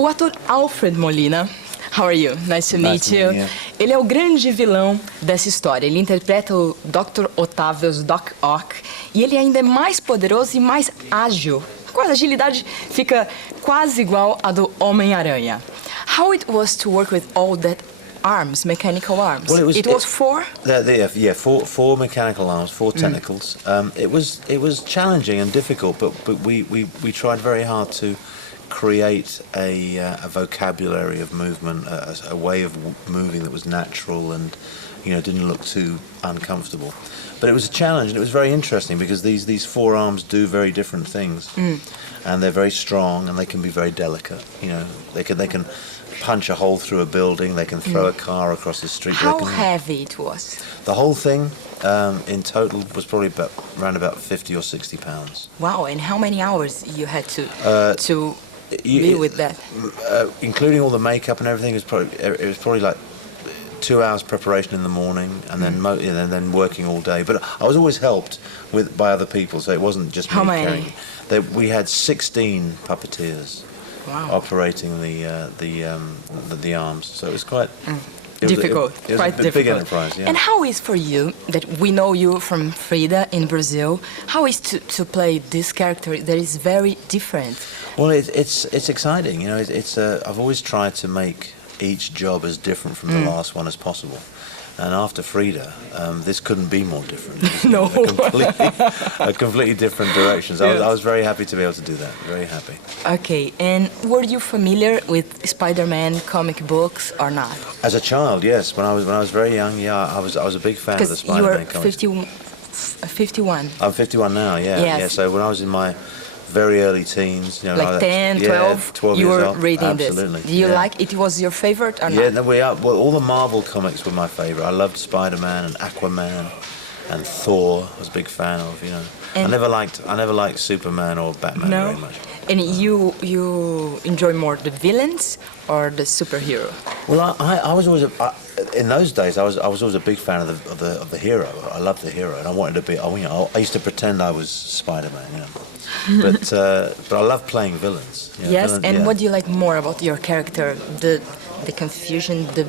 O ator Alfred Molina, how are you? Nice to meet you. Ele é o grande vilão dessa história. Ele interpreta o Dr. Octopus, Doc Ock, e ele ainda é mais poderoso e mais ágil. Com a agilidade fica quase igual a do Home-Aranha. How it was to work with all that arms, mechanical arms? Well, it was four? Four mechanical arms, four tentacles. It was challenging and difficult, but we tried very hard to create a vocabulary of movement, a way of moving that was natural and didn't look too uncomfortable. But it was a challenge, and it was very interesting because these four arms do very different things, and they're very strong and they can be very delicate. They can punch a hole through a building. They can throw a car across the street. How heavy it was? The whole thing, in total, was probably around about 50 or 60 pounds. Wow! And how many hours you had to be with that? Including all the makeup and everything, it was probably like 2 hours preparation in the morning, and then and then working all day. But I was always helped by other people, so it wasn't just me. How many? We had 16 puppeteers. Wow. Operating the arms, so it was quite difficult. It was a big enterprise. Yeah. And how is for you that we know you from Frida in Brazil? How is to play this character that is very different? Well, it's exciting. I've always tried to make each job as different from the last one as possible. And after Frida, this couldn't be more different. No. A completely different direction. So I was very happy to be able to do that. Very happy. Okay, and were you familiar with Spider-Man comic books or not? As a child, yes. When I was very young, I was a big fan of the Spider-Man comics. Because you were 51. I'm 51 now. Yeah. Yes. Yeah. So when I was in my very early teens, like 10, 12, 12 you years were old. reading Absolutely. this. Do you like it? Was your favorite or not? Yeah, well, all the Marvel comics were my favorite. I loved Spider-Man and Aquaman and Thor. I was a big fan of. I never liked Superman or Batman very much. And you enjoy more the villains or the superhero? Well, I was always in those days. I was always a big fan of the hero. I loved the hero, and I wanted to be. I used to pretend I was Spider-Man. But I love playing villains. Yes, what do you like more about your character? The confusion, the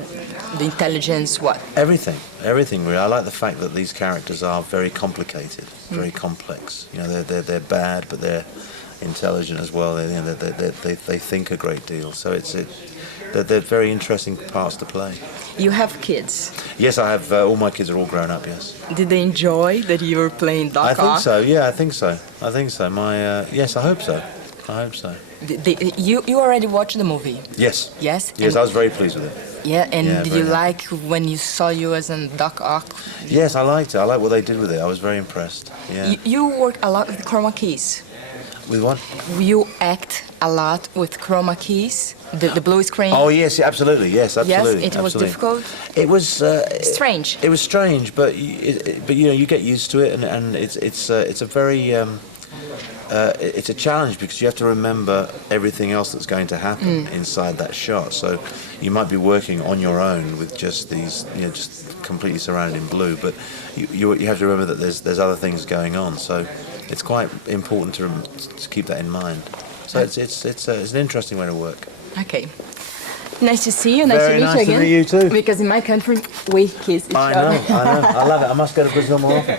intelligence, what? Everything really. I like the fact that these characters are very complicated, very complex. They're bad, but they're intelligent as well. They think a great deal. So they're very interesting parts to play. You have kids? Yes, I have. All my kids are all grown up. Yes. Did they enjoy that you were playing Doc Ock? I think so. Yeah, I think so. Yes, I hope so. You already watched the movie? Yes. Yes. Yes, I was very pleased with it. Yeah, and did you like when you saw you as a Doc Ock? Yes, I liked it. I liked what they did with it. I was very impressed. Yeah. You work a lot with chroma keys. With what? You act a lot with chroma keys, the blue screen. Oh yes, absolutely. Yes, absolutely. Yes, it was difficult. It was strange. It was strange, but you get used to it, and it's a very it's a challenge because you have to remember everything else that's going to happen inside that shot. So you might be working on your own with just these, just completely surrounded in blue, but you have to remember that there's other things going on. So it's quite important to keep that in mind. So it's an interesting way to work. Okay. Nice to see you. Nice to meet you again. Very nice to meet you too. Because in my country, we kiss each other. I know. I love it. I must go to Brazil more often.